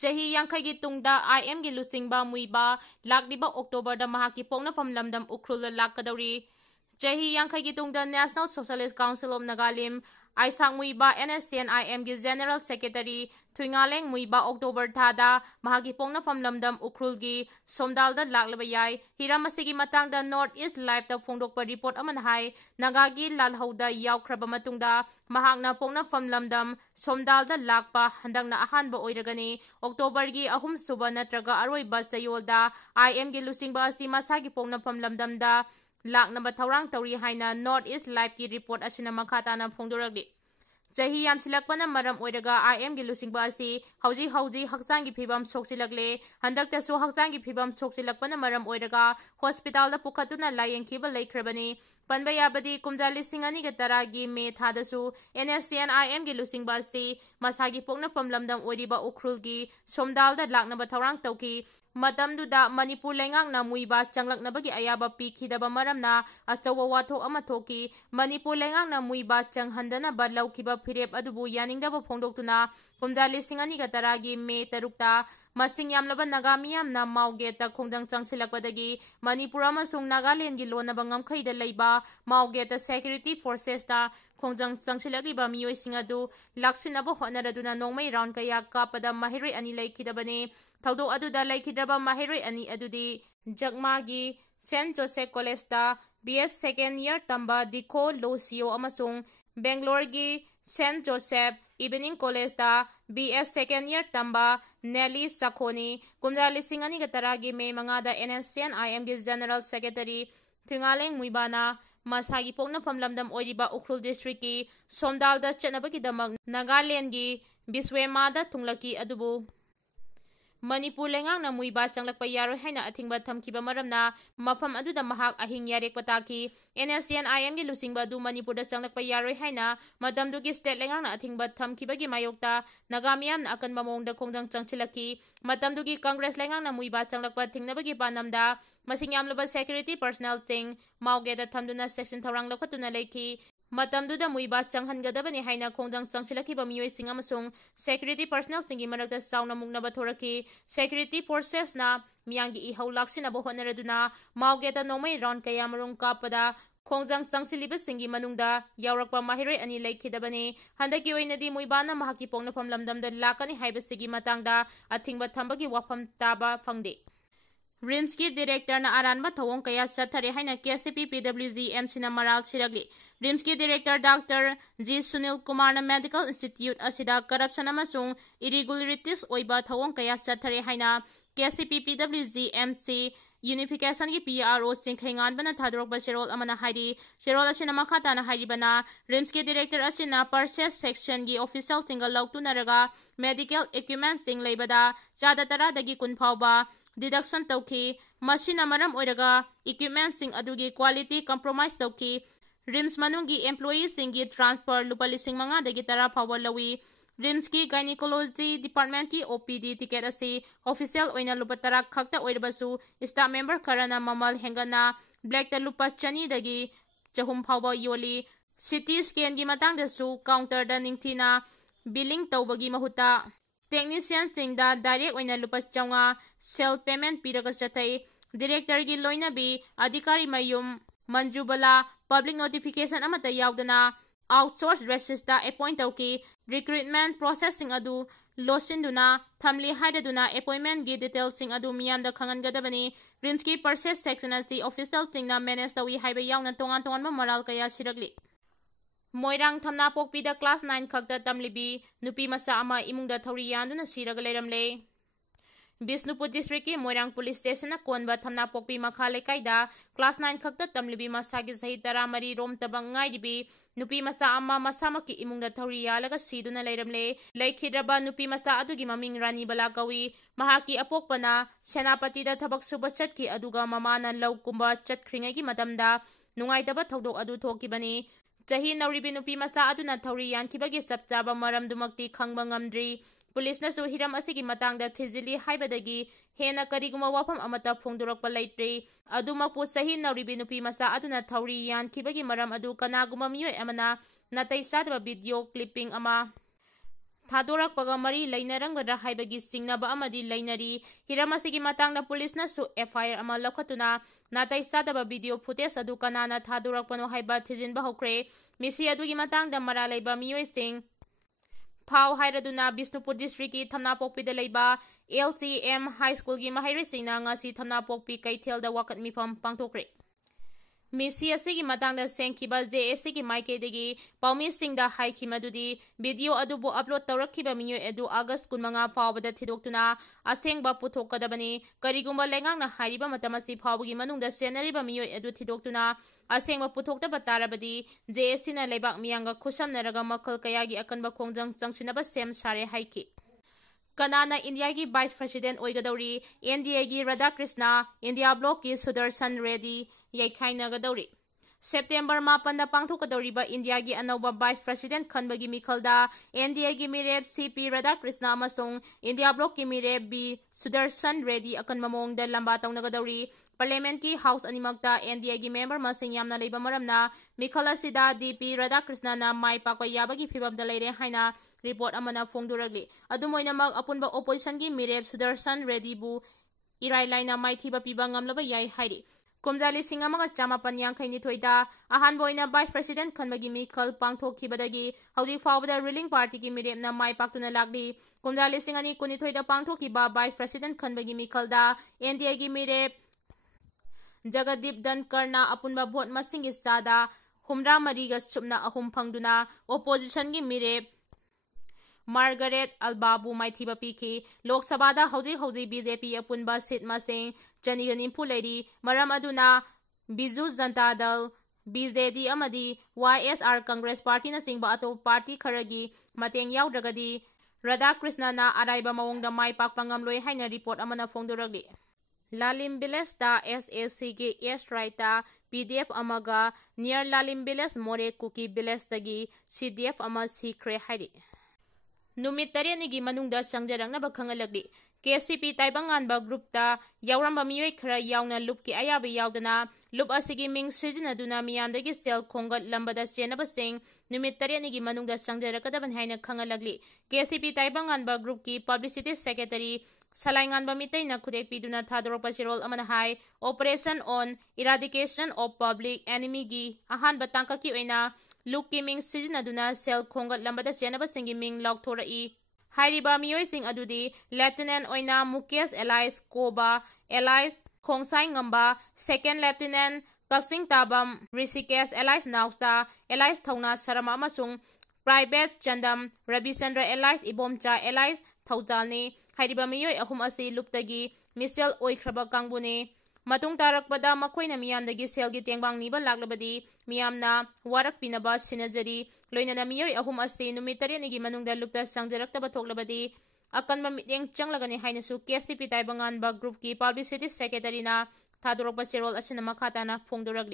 Chahi Yankagi Tungda IM gi Lusingba Muiba Lakliba October da Mahaki Poknafm Lamdam Ukrul Lakadori Chahi Yankagi Tungda National Socialist Council of Nagalim Aisang Muiba NSCN IM gi General Secretary Twingaleng Muiba October Thada Mahaki Poknafm Lamdam Ukrul gi Somdalda Laklaba Yai Hiramasigi Matangda North East Live da Phongdokpa report aman hai Nagagi Lalhauda Yaukraba Matungda Mahakna Poknafm Lamdam Somdalda Lakpa Handangna Ahanba Oiragani October gi ahum suba natraga aroiba sayolda IM gi Lusingba asi masagi Poknafm Lamdamda laknaba thaurang tauri haina North East Live ki report asina makhatana phongdoragli Chahi yam silakpana maram oiraga IM gi Lusingba asi hauji haksangi phibam soksilakle handakta so haksangi phibam soksilakpana maram oiraga hospital da pukhatuna layengkiba laikhrabani panba yabadi kumjali singani ga taragi me thadasu NSCN IM gi Lusingba asi masagi Poknafm Lamdam oiriba ukrul gi somdal da laknaba thaurang tauki Matamduda Manipur Lengakna Muiba changlaknabagi ayaba pikhidaba maramna astawa wathok ama thoki Manipur Lengakna Muiba changhandanaba lawkiba phirep adubu yaningdaba phongdoktuna kumjali singani ga taragi me tarukta masing yamlaba naga miyamna maugeta khongdang changsilakpadagi Manipur amasung Nagaland gi lonaba ngamkhaida leiba maugeta security forces ta khongjang changsilakliba miyoi singadu laksinaba honaraduna nongmai round kaya kapada mahiroi ani laikhidabane thaudo aduda laikhidraba mahiroi ani adudi Jagmagi St Joseph College ta BS second year tamba Dikho Losio amasung Bangalore gi St Joseph Evening College ta BS second year tamba Nelly Sakhoni kumjali singani ga taragi me mangada NSCN IM gi General Secretary Twingaleng Muibana masagi Poknafm Lamdam oiriba Ukrul District ki Somdalda chenabagi damak Nagaland gi Biswemada tunglaki adubu Manipur Lengakna Muiba changlakpa yaroi haina athingba thamkiba maramna mafam aduda mahak ahing yarek pataki NSCN IM gi Lusingba adu Manipur da changlakpa yaroi haina madamdugi state Lengakna athingba thamkibagi mayokta nagamiyamna akanba mongda khongdang changchilaki matamdugi Congress Lengakna Muiba changlakpa thingnabagi panamda masing yamlaba security personnel ting maugeda thamduna section thorang lokhatuna leiki matamduda Muiba changhangadabani haina khongdang changsilakiba miyoi sing amasung security personnel singi marakta sauna muknaba thoraki security forces na miyangi ihau laksinaba honaraduna maugeda nomai round kaya marung kapada khongjang changchiliba singi manungda yaurakpa mahiroi ani laikhidabani handaki oinadi Muibana mahaki Poknafm Lamdamda lakani haibasigi matangda athingba thambagi wafam taba fangde RIMS की director ना आरानबा थवों कया चथरे हाइना KCP PWG MC ना maral सिरगली RIMS की director doctor जी सुनील कुमार ना medical institute असिदा corruption अमसुंग irregularities ओइबा थवों कया चथरे हाइना KCP PWG MC unification की PRO सिंखैंगान बना थादरोक शेरोल अमना हाइरी शेरोल असिना मखाता ना हाइरी बना RIMS के डायरेक्टर असिना परचेस सेक्शन की ऑफिशियल सिंगल लौक्तु नरगा मेडिकल इक्विपमेंट सिंग लेबदा चादा तरा दगी कुन फावबा डिडक्शन तौकी मसीना मरम ओइरगा इक्विपमेंट सिंग अदुगी क्वालिटी कंप्रोमाइज तौकी RIMS मनुंगी एम्प्लॉई सिंगी ट्रांसफर लुपा लिसिंग मंगा दगी तरा फावबा लवी RIMS की गायनिकोलॉजी डिपार्टमेंट की OPD टिकेट असी ऑफिशियल ओइना लुपा तरा खक्ता ओइरबसु स्टाफ मेंबर खरना ममल हेंगना ब्लैक ता लुपा चनी दगी चहुम फावबा योली सिटी स्कैन की मतंग दसु काउंटर दा निंगथिना बिलिंग तौबगी महुता टेक्नीशियन सिंगदा डायरेक्ट ओइना लुपा चंगा सेल पेमेंट पिरगा चथै डायरेक्टर की लोइनाबी Adhikarimayum Manjubala public notification अमता यावदना आउटसोर्स रेसिस्टा अपॉइंट तौकी रिक्रूटमेंट प्रोसेसिंग अदु लोसिंदुना थमली हाइदुना अपॉइंटमेंट की डिटेल्स सिंग अदु मियामदा खंगनगदबनी RIMS की परचेस सेक्शन असी ऑफिशियल सिंगना मैनेज तौई हाइबा यावना तोंगान तोंगान मराल कया सिरगली मोइरांग थमना पोकपीदा क्लास 9 खक्ता तमलिबी नुपी मचा अमा इमुंगदा थौरी यानदुना सिरगा लेरमले बिष्णुपुर डिस्ट्रिक्ट की मोइरांग पुलिस स्टेशन कोनबा थमना पोकपी मखा लेकाइदा क्लास 9 खक्ता तमलिबी मसागी सही तरा मरी रोम तबंग ngaidibी नुपी मचा अमा मसामकी इमुंगदा थौरी यालगा सीदुना लेरमले लेखिद्रबा नुपी मचा अदुगी ममिंग रानी बला कवी महाकी अपोकपना सेनापतिदा थबक सुबा चटकी अदुगा ममाना लौकुंबा चटख्रिंगैगी मतमदा नुंगाइतबा थौदोक अदु थोकिबनी चाही नौरीबी नुपी मचा अदुना थौरी यानखिबगी चपचाबा मरमदुमक्ति खंगबा ngamdri पुलिसनसु हिरम असिगी मतंगदा थिजिली हाइबदगी हेना करिगुमा वाफम अमता फोंदुरकपा लैत्रे अदुमकपु सही नौरीबी नुपी मचा अदुना थौरी यानखिबगी मरम अदु कनागुमा मियोय अमना नतै सादबा वीडियो क्लिपिंग अमा थादोरकपगा मरी लैनरंगदरा हाइबगी सिंगनबा अमदि लैनरी हिरम असिगी मतंगदा पुलिसनासु एफआईआर अमा लखतुना नातै चादबा वीडियो फुटेज अदु कनाना थादोरकपनो हाइबा थिजिनबा होख्रे मिसी अदुगी मतंगदा मरा लैबा मियोइसिंग फाव हाइरदुना बिष्णुपुर डिस्ट्रिक्ट की थमनापोकपीदा लैबा LCM हाई स्कूल की mahairisingna ngasi थमनापोकपी कैथेलदा वाकत मिफम पांगथोक्रे मिसी असिगी मतंगदा सेंखिबा JSC की माइकेदगी पाउमीसिंगदा हाइखि मदुदी वीडियो अदुबु अपलोड तौरखिबा मियो एदु अगस्त 15 फावबदा थिदोक्तुना असेंगबा पुथोकदबनी करिगुंबा लेंगांगना हाइरिबा मतमसि फावबगी मनुंगदा सेनरिबा मियो एदु थिदोक्तुना असेंगबा पुथोक्तबा तारबदी JSC ना लेबाक मियांगा खुसमनरगा मखल कयागी अकनबा खोंजंग चंगसिनबा सेम सारे हाइखि कनाना इंडिया की वाइस प्रेसिडेंट ओइगदौरी NDA की राधाकृष्णा इंडिया ब्लॉक की सुदर्शन रेड्डी याइखाइनगदौरी सेप्टेम्बर 9 पांथोकदौरीबा इंडिया की अनौबा वाइस प्रेसिडेंट खनबगी मिखलदा NDA की मिरेप CP राधाकृष्णा अमसुंग इंडिया ब्लॉक की मिरेप B सुदर्शन रेड्डी अकनबा मोंगदा लंबा तौनगदौरी पार्लियामेंट की हाउस अनिमक्ता NDA की मेंबर मसिंग यामना लेबा मरमना मिखल असिदा DP राधाकृष्णा ना माइ पाकवा याबगी फिबमदा लेरे हाइना रिपोर्ट अमना फोंदुरगली अदुमोइनमक अपुनबा ओपोजिशन की मिरेप सुदर्शन रेड्डी बु इराई लाइना माइथीबा पिबा ngamlaba याइ हाइरि कुमजाली सिंगमगा चामापन यांखैनिथोइदा अहानबोइना वाइस प्रेसिडेंट खनबगी मिखल पांगथोखिबदगी हौजी फावबदा रूलिंग पार्टी की मिरेपना माइ पाक्तुना लागली कुमजाली सिंगनी कुनिथोइदा पांगथोखिबा वाइस प्रेसिडेंट खनबगी मिखलदा NDA की मिरेप जगदीप धनकरना अपुनबा भोट मसिंगी चादा 73 सुपना अहुम फंगदुना ओपोजिशन की मिरेप मार्गरेट अल्बाबू माइथीबा पीखी लोकसभा हौजी BJP अपुनबा सीट मसिंग 294 लेरी मरम अदुना Biju Janata Dal BJD अमदी YSR Congress party न सिंगबा अतो पार्टी खरगी मतेंग याउद्रगदी राधाकृष्णना अराइबा मवोंगदा माइ पाकपा ngamloi हाइना रिपोर्ट अमना फोंदुरगली लालिम विलेज ता SAC के एस्ट राइटा PDF अमगा नियर लालिम विलेज मोरे कुकी विलेज तगी CDF अमा सिक्रे हाइरि नुमित तरेनिगी मनुंगदा संगजरंगनबा खंगलगली KCP ताइबंगानबा ग्रुपता यावरंबा मियोय खरा यावना लुप की अयाबा यावदना लुप असिगी मिंग सिजनदुना मियामदगी सेल खोंगत लंबदा चेनबा सिंग नुमित तरेनिगी मनुंगदा संगजरकदबन हाइना खंगलगली KCP ताइबंगानबा ग्रुप की पब्लिसिटी सेक्रेटरी सलाइंगानबा मितैना खुदेक पिदुना थादोरपा चिरोल अमना हाई operation on eradication of public enemy गी अहानबा तांकाकी ओइना लुक की मिंग सिजनदुना सेल खोंगत लंबदा चेनबा सिंगी मिंग लौथोरई हाइरिबा मियोय सिंग अदुदी लेफ्टिनेंट ओइना मुकेश एलाइस कोबा एलाइस खोंसाई ngamba second lieutenant Kaksing Tabam Rishikesh alias नाउस्ता एलाइस थौना शर्मा अमसुंग private Chandam Ravichandra alias Ibomcha alias थौचालने हाइरिबा मियोय अहुम असि लुप्तगी मिसेल ओइख्रबा कांगबुने मतुंग तारकपदा मखोइना मियामदगी सेलगी तेंगबांग निबा लाक्लबदी मियामना वारक पिनबा सिनजरी लोइनना मियोय अहुम असि नुमित तरेनिगी मनुंगदा लुप्ता संगजरक्तबा थोक्लबदी अकनबा मिटेंग चंगलगनी हाइनसु KCP ताइबंगानबा ग्रुप की पब्लिसिटी सेक्रेटरीना थादोरकपा चेरोल असिना मखाताना फोंदोरगली